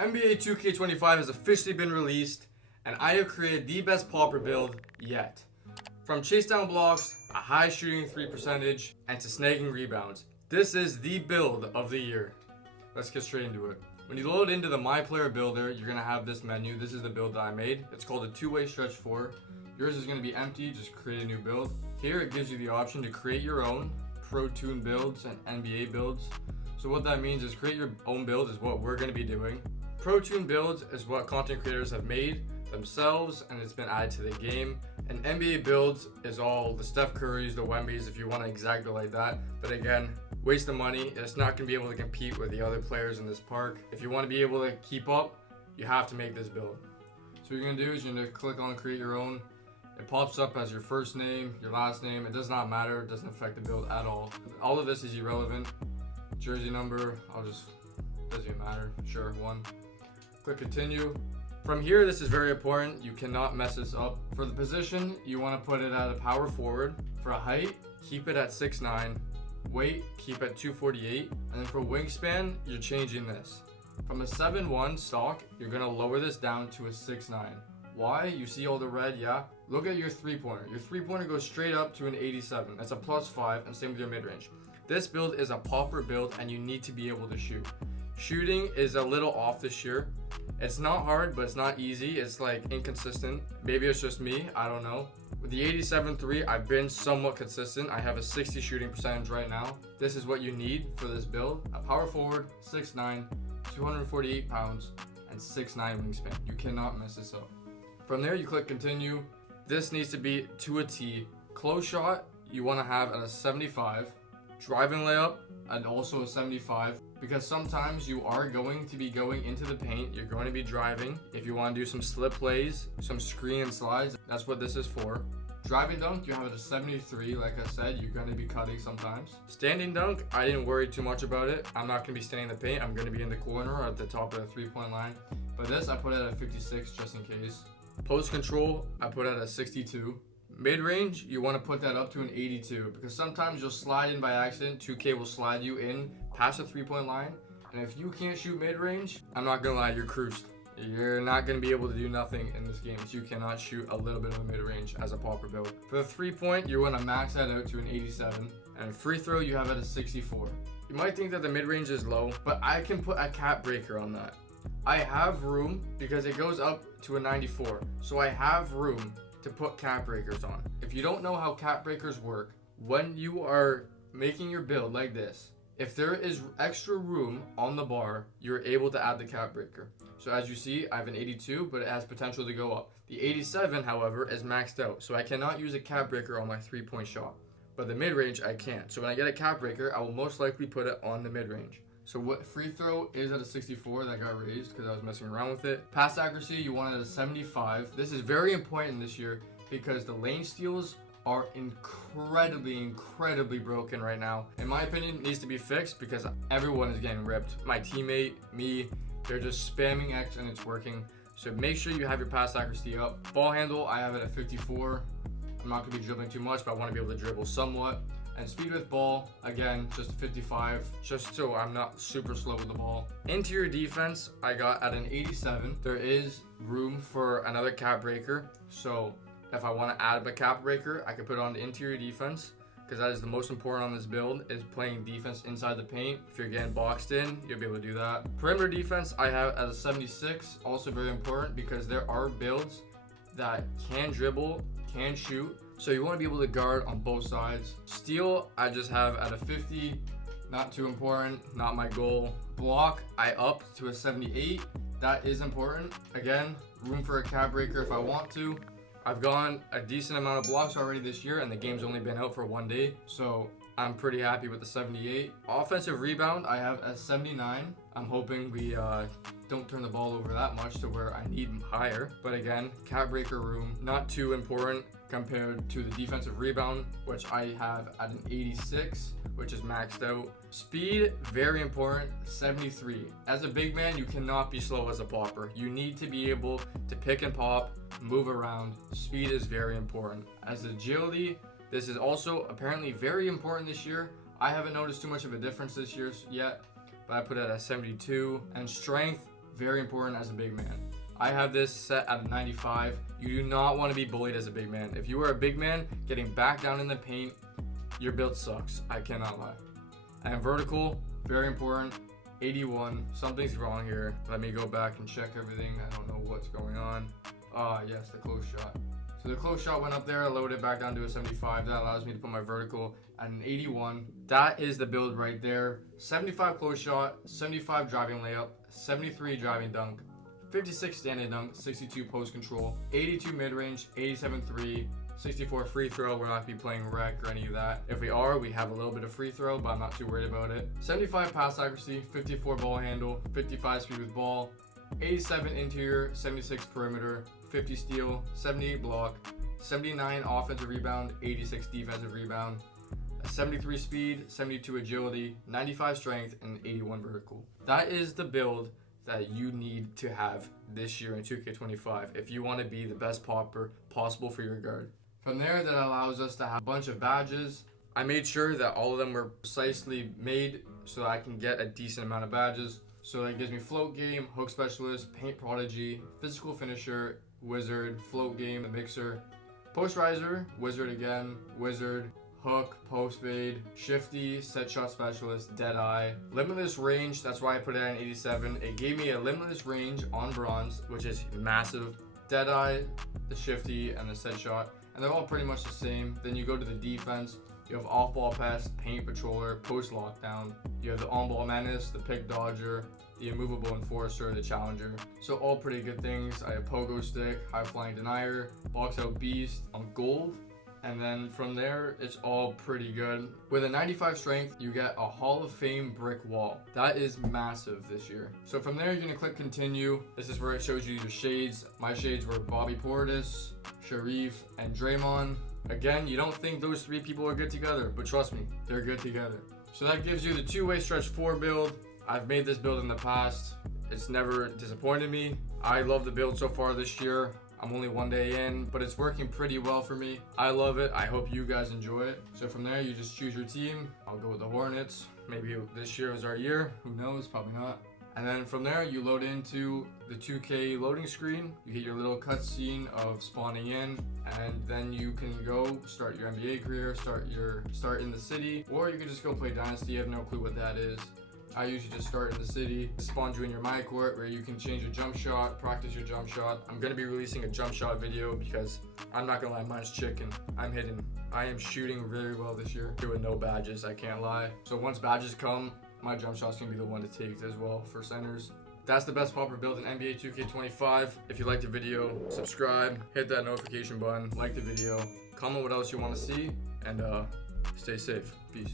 NBA 2K25 has officially been released, and I have created the best popper build yet. From chase down blocks, a high shooting 3 percentage, and to snagging rebounds. This is the build of the year. Let's get straight into it. When you load into the My Player Builder, you're gonna have this menu. This is the build that I made. It's called a two-way stretch 4. Yours is gonna be empty, just create a new build. Here it gives you the option to create your own Pro Tune builds and NBA builds. So what that means is create your own build is what we're gonna be doing. Pro Tune builds is what content creators have made themselves and it's been added to the game. And NBA builds is all the Steph Currys, the Wembys, if you want to exact it like that. But again, waste of money. It's not going to be able to compete with the other players in this park. If you want to be able to keep up, you have to make this build. So what you're going to do is you're going to click on create your own. It pops up as your first name, your last name. It does not matter. It doesn't affect the build at all. All of this is irrelevant. Jersey number, doesn't even matter. Sure, 1. Click continue. From here, this is very important. You cannot mess this up. For the position, you want to put it at a power forward. For a height, keep it at 6'9". Weight, keep at 248. And then for wingspan, you're changing this. From a 7'1" stock, you're going to lower this down to a 6'9". Why? You see all the red, yeah? Look at your three-pointer. Your three-pointer goes straight up to an 87. That's a +5, and same with your mid-range. This build is a popper build, and you need to be able to shoot. Shooting is a little off this year. It's not hard, but it's not easy. It's like inconsistent. Maybe it's just me, I don't know. With the 87.3, I've been somewhat consistent. I have a 60 shooting percentage right now. This is what you need for this build. A power forward, 6'9", 248 pounds, and 6'9" wingspan. You cannot mess this up. From there, you click continue. This needs to be to a T. Close shot, you want to have at a 75. Driving layup, and also a 75. Because sometimes you are going to be going into the paint, you're going to be driving. If you want to do some slip plays, some screen and slides, that's what this is for. Driving dunk, you have it at 73, like I said, you're going to be cutting sometimes. Standing dunk, I didn't worry too much about it. I'm not going to be standing in the paint, I'm going to be in the corner or at the top of the 3-point line. But this, I put it at 56 just in case. Post control, I put it at 62. Mid-range, you want to put that up to an 82 because sometimes you'll slide in by accident. 2K will slide you in past the 3-point line, and if you can't shoot mid-range, I'm not gonna lie, you're cruised. You're not gonna be able to do nothing in this game if you cannot shoot a little bit of a mid-range as a popper build. For the 3-point, you want to max that out to an 87, and free throw you have it at 64. You might think that the mid-range is low, but I can put a cap breaker on that. I have room because it goes up to a 94, so I have room to put cap breakers on. If you don't know how cap breakers work, when you are making your build like this, if there is extra room on the bar, you're able to add the cap breaker. So as you see, I have an 82, but it has potential to go up. The 87, however, is maxed out, so I cannot use a cap breaker on my 3-point shot. But the mid-range, I can. So when I get a cap breaker, I will most likely put it on the mid-range. So what free throw is at a 64 that got raised because I was messing around with it. Pass accuracy, you want it at a 75. This is very important this year because the lane steals are incredibly broken right now. In my opinion, it needs to be fixed because everyone is getting ripped. My teammate, me, they're just spamming X and it's working. So make sure you have your pass accuracy up. Ball handle, I have it at 54. I'm not gonna be dribbling too much, but I want to be able to dribble somewhat. And speed with ball, again, just 55, just so I'm not super slow with the ball. Interior defense, I got at an 87. There is room for another cap breaker. So if I want to add a cap breaker, I can put it on the interior defense because that is the most important on this build, is playing defense inside the paint. If you're getting boxed in, you'll be able to do that. Perimeter defense, I have at a 76, also very important because there are builds that can dribble, can shoot. So you want to be able to guard on both sides. Steal, I just have at a 50. Not too important, not my goal. Block, I upped to a 78. That is important. Again, room for a cap breaker if I want to. I've gone a decent amount of blocks already this year and the game's only been out for 1 day. So I'm pretty happy with the 78. Offensive rebound, I have at 79. I'm hoping we don't turn the ball over that much to where I need higher. But again, cap breaker room, not too important compared to the defensive rebound, which I have at an 86, which is maxed out. Speed, very important, 73. As a big man, you cannot be slow as a popper. You need to be able to pick and pop, move around. Speed is very important. As agility, this is also apparently very important this year. I haven't noticed too much of a difference this year yet, but I put it at 72. And strength, very important as a big man. I have this set at a 95. You do not want to be bullied as a big man. If you are a big man getting back down in the paint, your build sucks. I cannot lie. And vertical, very important. 81. Something's wrong here. Let me go back and check everything. I don't know what's going on. Yes, the close shot. So the close shot went up there, lowered it back down to a 75. That allows me to put my vertical at an 81. That is the build right there. 75 close shot, 75 driving layup, 73 driving dunk, 56 standing dunk, 62 post control, 82 mid-range, 87 3, 64 free throw. We're not going to be playing rec or any of that. If we are, we have a little bit of free throw, but I'm not too worried about it. 75 pass accuracy, 54 ball handle, 55 speed with ball, 87 interior, 76 perimeter, 50 steal, 78 block, 79 offensive rebound, 86 defensive rebound, 73 speed, 72 agility, 95 strength, and 81 vertical. That is the build that you need to have this year in 2K25 if you want to be the best popper possible for your guard. From there, that allows us to have a bunch of badges. I made sure that all of them were precisely made so I can get a decent amount of badges. So that gives me float game, hook specialist, paint prodigy, physical finisher, wizard, float game, mixer, post riser, wizard again, wizard, hook, post fade, shifty, set shot specialist, dead eye, limitless range. That's why I put it at an 87. It gave me a limitless range on bronze, which is massive. Dead eye, the shifty, and the set shot, and they're all pretty much the same. Then you go to the defense. You have off-ball pass, paint patroller, post lockdown. You have the on-ball menace, the pick dodger, the immovable enforcer, the challenger. So all pretty good things. I have pogo stick, high flying denier, box out beast on gold. And then from there, it's all pretty good. With a 95 strength, you get a Hall of Fame brick wall. That is massive this year. So from there, you're gonna click continue. This is where it shows you your shades. My shades were Bobby Portis, Sharif, and Draymond. Again, you don't think those three people are good together, but trust me, they're good together. So that gives you the two-way stretch 4 build. I've made this build in the past. It's never disappointed me. I love the build so far this year. I'm only 1 day in, but it's working pretty well for me. I love it. I hope you guys enjoy it. So from there, you just choose your team. I'll go with the Hornets. Maybe this year is our year. Who knows? Probably not. And then from there, you load into the 2K loading screen. You get your little cutscene of spawning in, and then you can go start your NBA career, start in the city, or you can just go play Dynasty. You have no clue what that is. I usually just start in the city. It spawns you in your my court where you can change your jump shot, practice your jump shot. I'm gonna be releasing a jump shot video because I'm not gonna lie, mine's chicken. I'm hitting. I am shooting very well this year. With no badges, I can't lie. So once badges come, my jump shot's gonna be the one to take as well for centers. That's the best popper build in NBA 2K25. If you liked the video, subscribe, hit that notification button, like the video, comment what else you want to see, and stay safe. Peace.